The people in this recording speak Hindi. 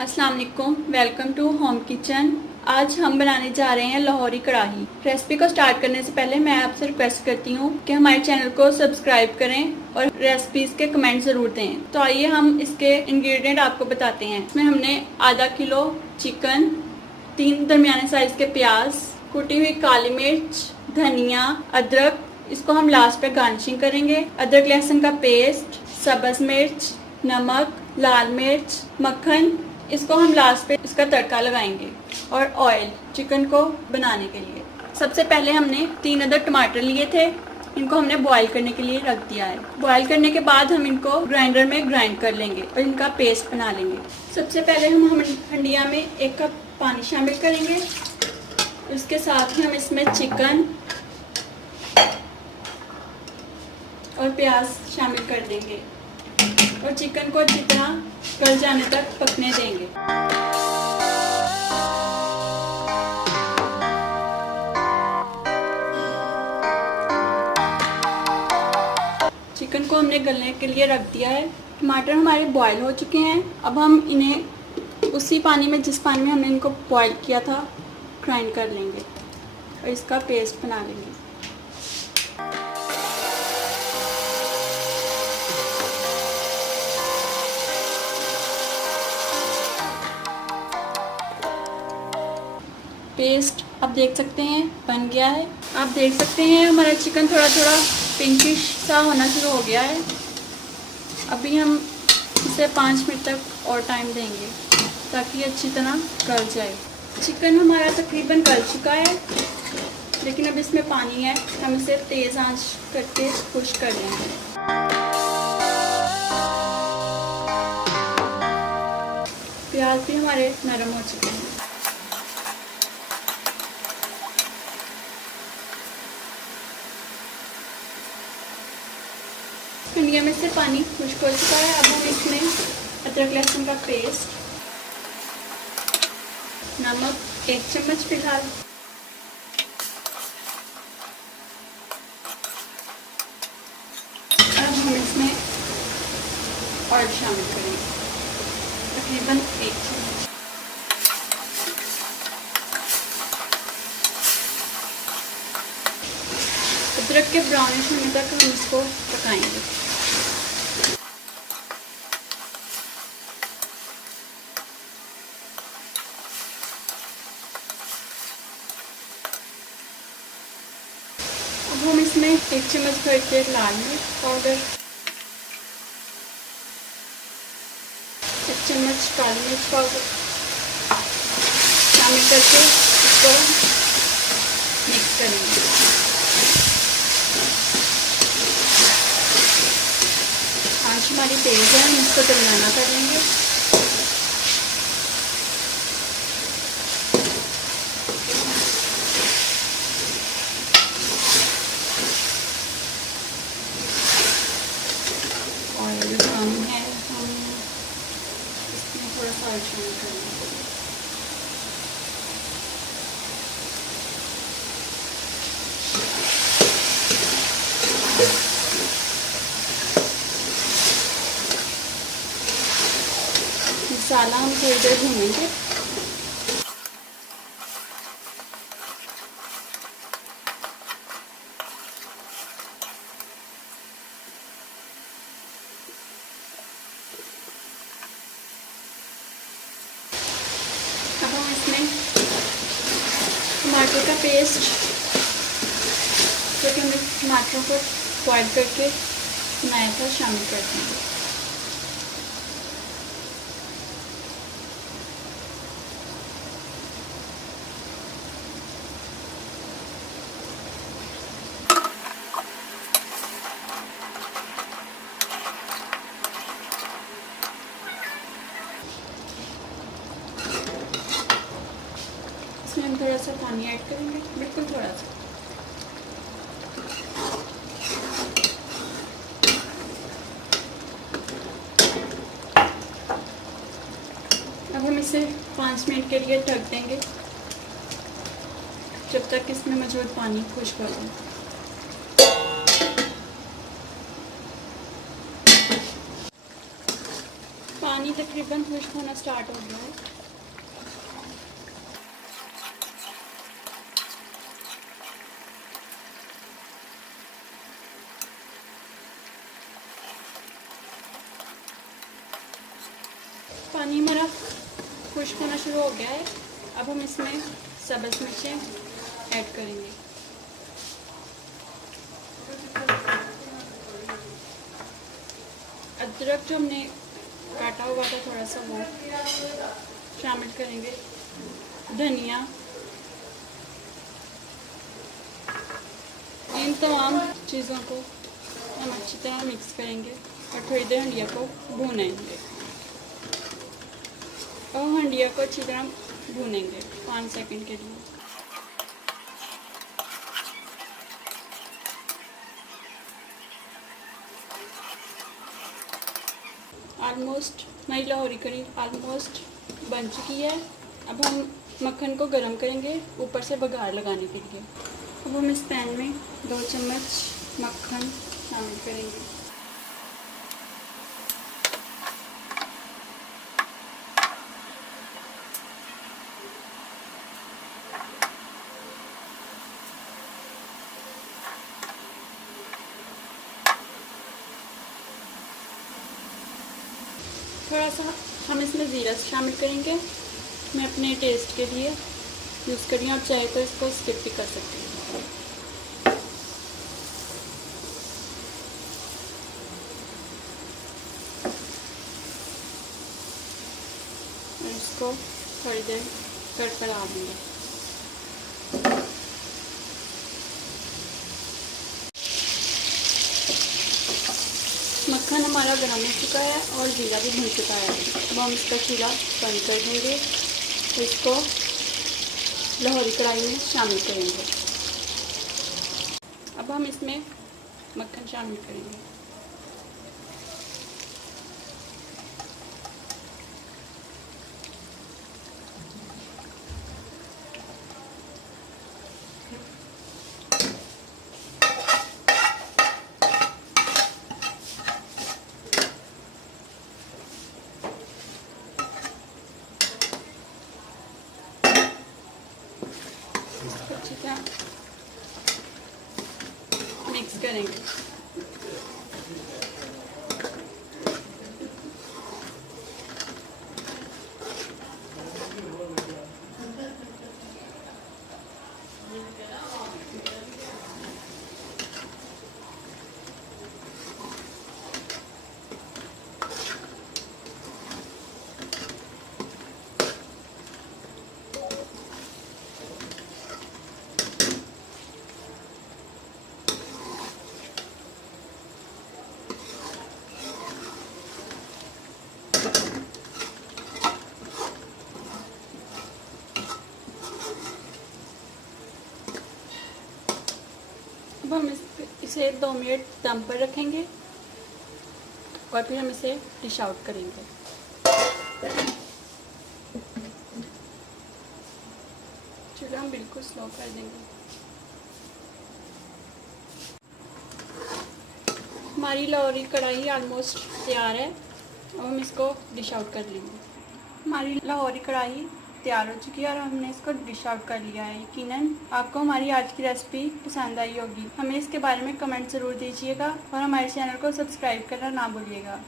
अस्सलाम वालेकुम, वेलकम टू होम किचन। आज हम बनाने जा रहे हैं लाहौरी कढ़ाई। रेसिपी को स्टार्ट करने से पहले मैं आपसे रिक्वेस्ट करती हूँ कि हमारे चैनल को सब्सक्राइब करें और रेसिपीज़ के कमेंट ज़रूर दें। तो आइए हम इसके इंग्रेडिएंट आपको बताते हैं। इसमें हमने आधा किलो चिकन, 3 दरमियाने साइज़ के प्याज, कुटी हुई काली मिर्च, धनिया, अदरक, इसको हम लास्ट पे गार्निशिंग करेंगे। अदरक लहसुन का पेस्ट, सब्ज़ मिर्च, नमक, लाल मिर्च, मक्खन, इसको हम लास्ट पे इसका तड़का लगाएंगे। और ऑयल चिकन को बनाने के लिए सबसे पहले हमने 3 अदद टमाटर लिए थे। इनको हमने बॉईल करने के लिए रख दिया है। बॉईल करने के बाद हम इनको ग्राइंडर में ग्राइंड कर लेंगे और इनका पेस्ट बना लेंगे। सबसे पहले हम हंडिया में 1 कप पानी शामिल करेंगे। उसके साथ ही हम इसमें चिकन और प्याज शामिल कर देंगे और चिकन को अच्छी तरह गल जाने तक पकने देंगे। चिकन को हमने गलने के लिए रख दिया है। टमाटर हमारे बॉईल हो चुके हैं। अब हम इन्हें उसी पानी में, जिस पानी में हमने इनको बॉईल किया था, ग्राइंड कर लेंगे और इसका पेस्ट बना लेंगे। पेस्ट आप देख सकते हैं बन गया है। आप देख सकते हैं हमारा चिकन थोड़ा थोड़ा पिंकिश सा होना शुरू हो गया है। अभी हम इसे 5 मिनट तक और टाइम देंगे ताकि अच्छी तरह गल जाए। चिकन हमारा तकरीबन गल चुका है, लेकिन अब इसमें पानी है। हम इसे तेज़ आंच करके खुश कर लेंगे। प्याज भी हमारे नरम हो चुके हैं। हंडिया में से पानी खुश्क हो चुका है। अब हम इसमें अदरक लहसुन का पेस्ट, नमक 1 चम्मच फिलहाल, अब हम इसमें ऑयल शामिल करेंगे, तकरीबन 1 चम्मच। अदरक के ब्राउनिश होने तक हम इसको पकाएंगे। अब हम इसमें 1 चम्मच भर के लाल मिर्च पाउडर, 1 चम्मच काली मिर्च पाउडर शामिल करके इसको मिक्स करेंगे। आंच हमारी तेज़ है, हम इसको दरमियाना कर लेंगे। ऑयल कम है, हम इसमें थोड़ा सा ऑयल शामिल करेंगे। मसाला हम थोड़ी देर भूनेंगे। अब हम इसमें टमाटर का पेस्ट, जो कि हमने टमाटरों को बॉयल करके बनाया था, शामिल कर देंगे। इसमें हम थोड़ा सा पानी ऐड करेंगे, बिल्कुल थोड़ा सा। अब हम इसे 5 मिनट के लिए ढक देंगे, जब तक इसमें मौजूद पानी खुश्क हो जाए। पानी तकरीबन खुश्क होना स्टार्ट हो गया है। पानी हमारा खुश्क होना शुरू हो गया है। अब हम इसमें सब्ज़ मिर्चें ऐड करेंगे। अदरक जो हमने काटा हुआ था थोड़ा सा वो शामिल करेंगे। धनिया, इन तमाम चीज़ों को हम अच्छी तरह मिक्स करेंगे और थोड़ी देर हंडिया को भूनेंगे और हंडिया को अच्छी तरह भूनेंगे 5 सेकंड के लिए। ऑलमोस्ट हमारी लाहौरी कड़ी ऑलमोस्ट बन चुकी है। अब हम मक्खन को गरम करेंगे ऊपर से बघार लगाने के लिए। अब हम इस पैन में 2 चम्मच मक्खन शामिल करेंगे। थोड़ा सा हम इसमें ज़ीरा शामिल करेंगे। मैं अपने टेस्ट के लिए यूज़ करी हूँ, आप चाहे तो इसको स्किप भी कर सकते हैं। इसको थोड़ी देर कड़कड़ा देंगे। मक्खन हमारा गर्म हो चुका है और जीरा भी भुन चुका है। अब हम इसका चूल्हा बंद कर देंगे, इसको लाहौरी कढ़ाई में शामिल करेंगे। अब हम इसमें मक्खन शामिल करेंगे। अच्छी तरह मिक्स करेंगे। अब हम इसे 2 मिनट दम पर रखेंगे और फिर हम इसे डिश आउट करेंगे। चूल्हा हम बिल्कुल स्लो कर देंगे। हमारी लाहौरी कढ़ाई ऑलमोस्ट तैयार है। अब हम इसको डिश आउट कर लेंगे। हमारी लाहौरी कढ़ाई तैयार हो चुकी है और हमने इसको डिश आउट कर लिया है। यकीनन आपको हमारी आज की रेसिपी पसंद आई होगी। हमें इसके बारे में कमेंट ज़रूर दीजिएगा और हमारे चैनल को सब्सक्राइब करना ना भूलिएगा।